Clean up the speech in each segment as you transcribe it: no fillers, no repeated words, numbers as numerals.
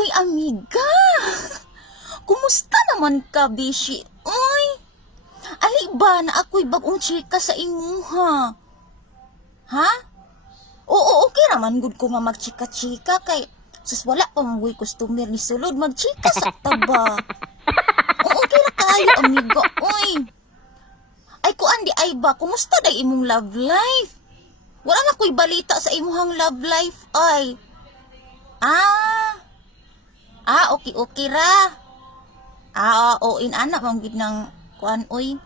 Uy, amiga! Kumusta naman ka, bishi? Uy! Ali ba na ako'y bagong chika sa imuha? Ha? Oo, okay naman gud ko nga magchika-chika kay sus wala pa mong customer ni sulod magchika sa taba. Oo, okay na kayo, amiga. Uy! Ay, kuan di ay ba? Kumusta day imong love life? Wala na ko'y balita sa imuhang love life, ay. Okay ra. Anak mong gid ng kuan, uy.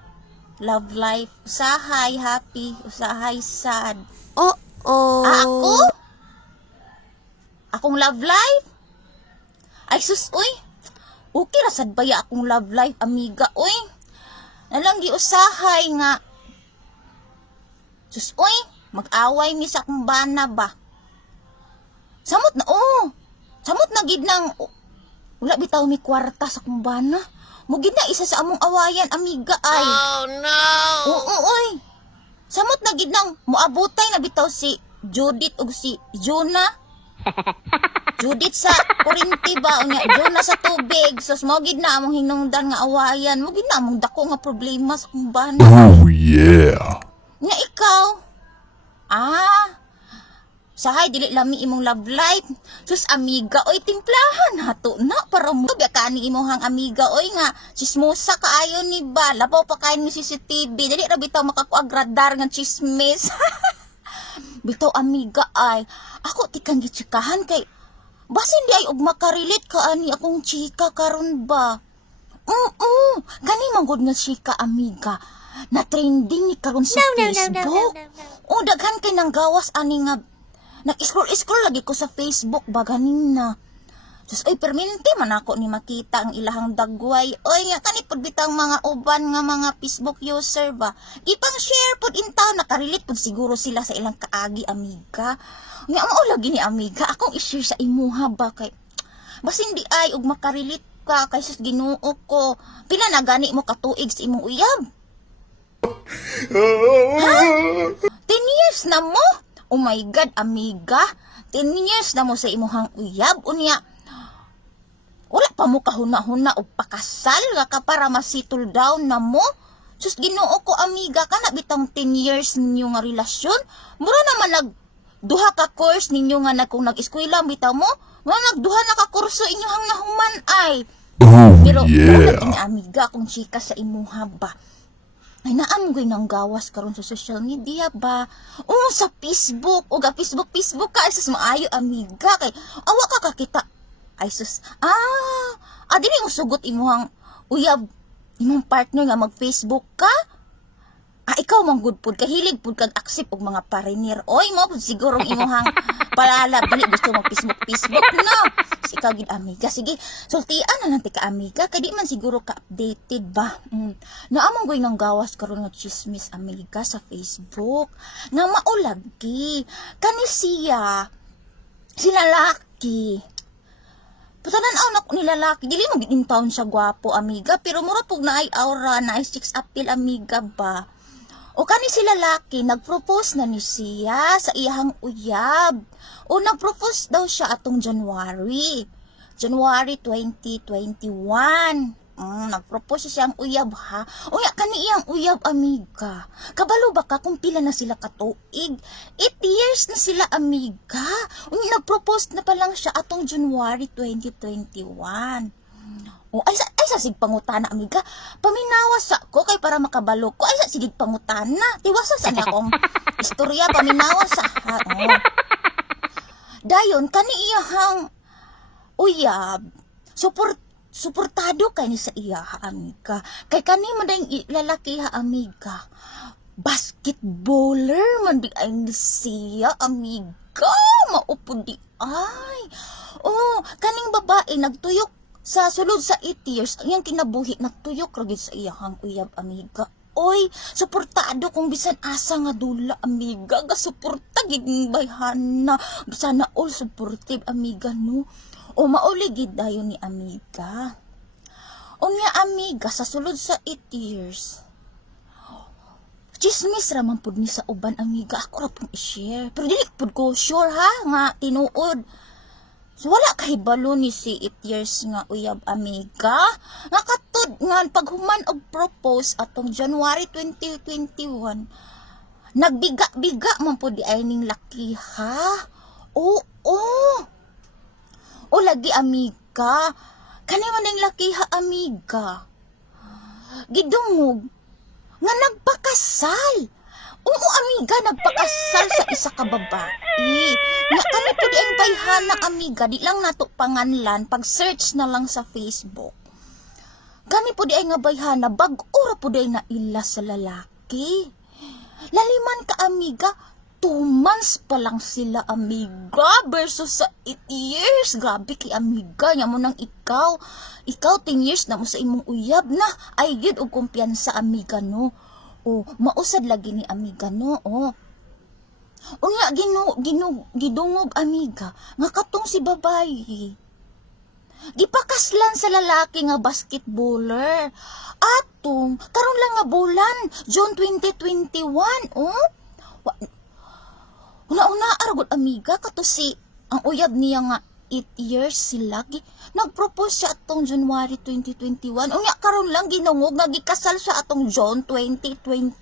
Love life. Usahay happy, usahay sad. Ako? Akong love life? Ay, sus, uy. Okay ra sad baya akong love life, amiga, uy. Nalang giusahay nga. Sus, uy. Mag-away mi sa akong bana ba? Samot na, Samot na gid nang wala bitaw mi kwarta sa akong bana. Mugid na isa sa among awayan, amiga, ay. Oh no! Oy. Samot na gid nang moabotay na bitaw si Judith ug si Jonah. Judith sa kurinti ba unya, Jonah sa tubig. Sus mo gid na among hinungdan nga awayan. Mugid na among dako nga problema sa akong bana. Oh yeah. Nga ikaw? Sahay dili lami imong love life. Sus amiga, oy timplahan hato na para mo biya kani imong amiga oy nga chismosa kaayo ni ba. Labaw pa kay ni CCTV. Dili ra bitaw makakuagradar nga chismis. Bitaw amiga ay ako tikang gitsikahan kay basin di ay og makarelate ka ani akong chika karon ba. Kani manggod nga chika amiga. Na trending ni karon sa Facebook. O daghan kay nang gawas ani nga nag-scroll lagi ko sa Facebook ba ganina. Sus, oy, perminti man ako ni makita ang ilahang dagway. Oy, nga kanipod bitang mga uban nga mga Facebook user ba. Ipang share pod in town, nakarelate pod siguro sila sa ilang kaagi, amiga. Nga mao lagi ni amiga, akong i-share sa imuha ba kay basin di ay ug makarelate ka kay sus Ginoo ko. Pila na gani mo katuig sa imong uyab? Ha? 10 years na mo? Oh my God, amiga. 10 years na mo sa imuhang uyab. Unya, wala pa mo kahuna-huna o pakasal nga ka para masittle down na mo. Sus Ginoo ko, amiga, ka na bitang 10 years ninyo nga relasyon. Mura naman nagduha ka course ninyo nga kung nag-eskwela bitaw mo. Mura nagduha na ka kurso inyohang nahuman ay. Pero wala kini amiga kung chika sa imuha ba. Ay naamoy nang gawas karon sa social media ba? Sa Facebook. O ga Facebook ka. Ay sus maayo amiga. Kay awa ka kakita. Ay sus. Dili mo sugot imuhang uyab. Imong partner nga mag-Facebook ka? Ikaw mang good pod. Kahilig pod kag accept og mga parinir. Oy mo siguro imuhang palalab. Dili gusto mo Facebook no? Ikaw gid amiga. Sige, sultian na lang ka amiga. Kay di man siguro ka-updated ba? Naamang goy nang gawas karon nga chismis amiga sa Facebook. Nga maulagi. Kani siya. Si lalaki. Patanan-aw na ni lalaki. Dili mo gid in town siya gwapo amiga. Pero mura pug na ay aura, na ay sex appeal amiga ba? O kani si lalaki, nagpropose na ni siya sa iyang uyab. O nagpropose daw siya atong January 2021. Nagpropose siya ang uyab ha. O ya kani iyang uyab amiga. Kabalo ba ka kung pila na sila katuig? 8 years na sila amiga. O nagpropose na pa lang siya atong January 2021. Ay sa sig pangutana amiga. Paminawas sa ko kay para makabalo ko. Ay sa sig pangutana. Tiwasa sa niya kong istorya paminawas sa ha. Dayon kani iyahang uyab. Suportado kay ni sa iyaha amiga. Kay kani man dayong lalaki ha amiga. Basketballer man di ay siya amiga. Maupod di ay. Kaning babae nagtuyok sa sulod sa 8 years, ang kinabuhi, nagtuyok ragid sa iyahang uyab, amiga. Oy, suportado kung bisan asa nga dula, amiga. Gasuporta, gigbayhana. Sana all supportive, amiga, no? Mauligid dayon ni amiga. Unya, amiga, sa sulod sa 8 years, chismis raman pud ni sa uban, amiga. Ako ra pong i-share. Pero dili pud ko sure ha, nga tinuod. So wala kahibalo ni si 8 years nga uyab ameyga. Nga katud nga paghuman og propose atong January 2021. Nagbiga-biga man po di ay ning laki ha. Oo. O lagi ameyga. Kani man ning laki ha ameyga. Gidungog nga nagpakasal. Oo, amiga, nagpakasal sa isa ka babae. Nga kami po di ang bayhana, amiga, di lang nato panganlan, pag-search na lang sa Facebook. Kami po di ay nga bayhana, bag-ura po di ay naila sa lalaki. Laliman ka, amiga, 2 months pa lang sila, amiga, versus sa 8 years. Grabe kay amiga, nya mo nang ikaw 10 years na mo sa imong uyab na. Ay, yun og kumpiyansa, amiga, no. Oh, mausad lagi ni amiga no. Oh. Unya gidungog amiga nga katong si babayi. Gipakaslan sa lalaki nga basketballer. Atong karon lang nga bulan, June 2021. Oh. Una argod amiga kato si ang uyab niya nga 8 years sila. Nag-propose siya atong January 2021. Unya karon lang ginungog nagikasal siya atong June 2021.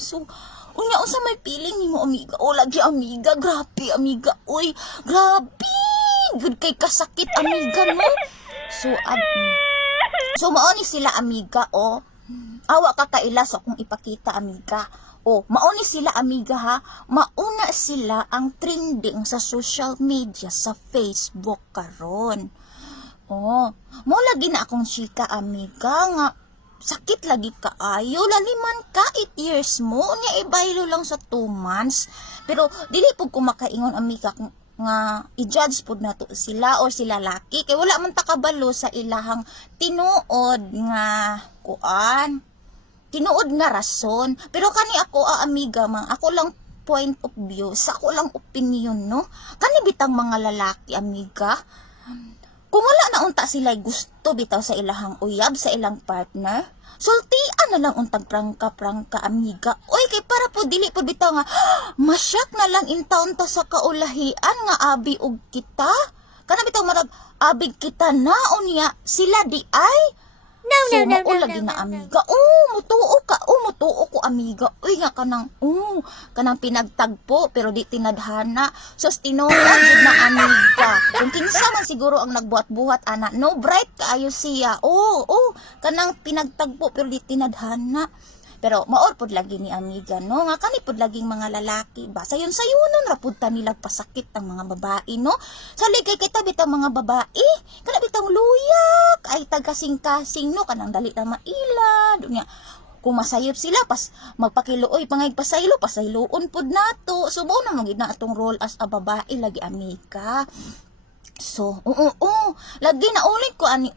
So unya unsa may feeling nimo amiga? O lagi amiga, grabe amiga. Uy, grabe. Good kay kasakit amiga no. So mao ni sila amiga oh. Awa ka kaila sa akong ipakita amiga. Oh, mauni sila amiga ha. Mauna sila ang trending sa social media sa Facebook karon. Oh, mo lagi na akong chika amiga nga sakit lagi kaayo laliman ka 8 years mo unya ibaylo lang sa 2 months. Pero dili pud ko makaingon amiga nga i-judge pud nato sila or sila laki kay wala man ta kabalo sa ilahang tinuod nga tinuod nga rason. Pero kani ako amiga mang ako lang point of view, sa ako lang opinion no. Kani bitang mga lalaki amiga, kung wala na unta sila gusto bitaw sa ilahang uyab sa ilang partner, sultian na lang untag prangka amiga. Oy kay para po dili po bitaw nga masyak na lang in taon ta sa kaulahian nga abi og kita. Kana bitaw marag abig kita na unya sila di ay. So, lagi na amiga. Mutuo ko amiga. Uy nga kanang pinagtagpo pero di tinadhana. So, tinuod jud na amiga. Kung kinsa man siguro ang nagbuhat-buhat ana, no bright kaayo siya. Kanang pinagtagpo pero di tinadhana. Pero maor pod lagi ni amiga no nga kani pod laging mga lalaki ba sayon-sayonon ra pud ta nila pasakit ang mga babae no. Saligay kita bitang mga babae kana bitang luyak ay tagasing-kasing no kanang dali na maila dunya. Kung masayop sila pas magpakiluoy pangay pasayloon pod nato. So mao na magid na atong role as a babae lagi amiga. So, lagi na ulit ko ani.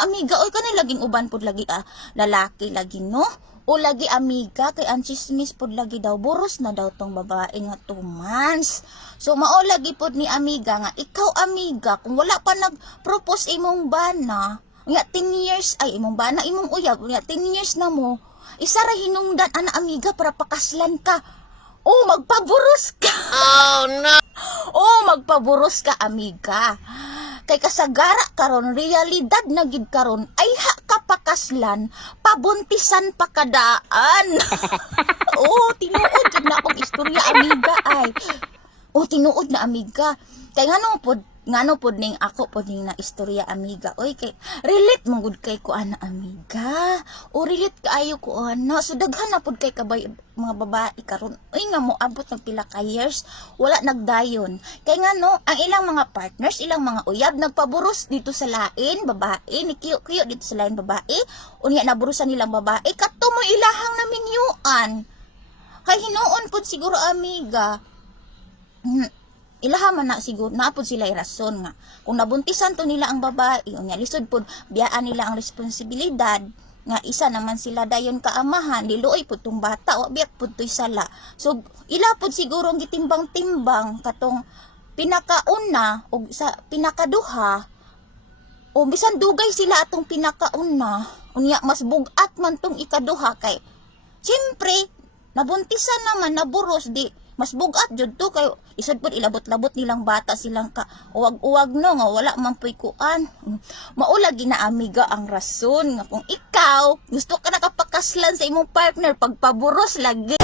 Amiga, oy kanay laging uban pod lagi lalaki lagi no. O lagi amiga kay ang chismis pod lagi daw buros na daw tong babae nga 2 months. So mao lagi pod ni amiga nga ikaw amiga kung wala pa nag-propose imong bana, nga 10 years ay imong bana imong uyab, nga 10 years na mo. Isa ra hinungdan ana amiga para pakaslan ka. Magpaburos ka. Oh no. Magpaburos ka amiga. Kay kasagara karon realidad na gid karon ay ha ka pakaslan pabuntisan pakadaan. Tinuod jud na akong istorya amiga ay. Tinuod na amiga. Kay ngano pod ning ako pod ning na istorya amiga. Oy kay relate man gud kay ko ana amiga. Relate kaayo ko ana. So daghan na pod kay kabay mga babae karon. Oy nga mo abot ng pila ka years wala nagdayon. Kay ngano ang ilang mga partners, ilang mga uyab nagpaburos dito sa lain babae, nikiyo dito sa lain babae. Unya naburusan nilang babae kadto mo ilahang naminyuan. Kay hinuon pod siguro amiga. Ilaha man na siguro naapod sila irason nga kung nabuntisan to nila ang babae unya lisod pod biyaan nila ang responsibilidad nga isa naman sila dayon kaamahan liluoy pod tong bata o biyak pod toy sala. So ila pod siguro ang gitimbang-timbang katong pinakauna o sa pinakaduha o bisan dugay sila atong pinakauna unya mas bugat man tong ikaduha kay siyempre nabuntisan naman naburos di mas bugat jud to kay isod pud ilabot-labot nilang bata silang ka uwag-uwag no nga wala man puy kuan. Maula ginaamiga ang rason nga kung ikaw gusto ka nakapakaslan sa imong partner pagpaburos lagi.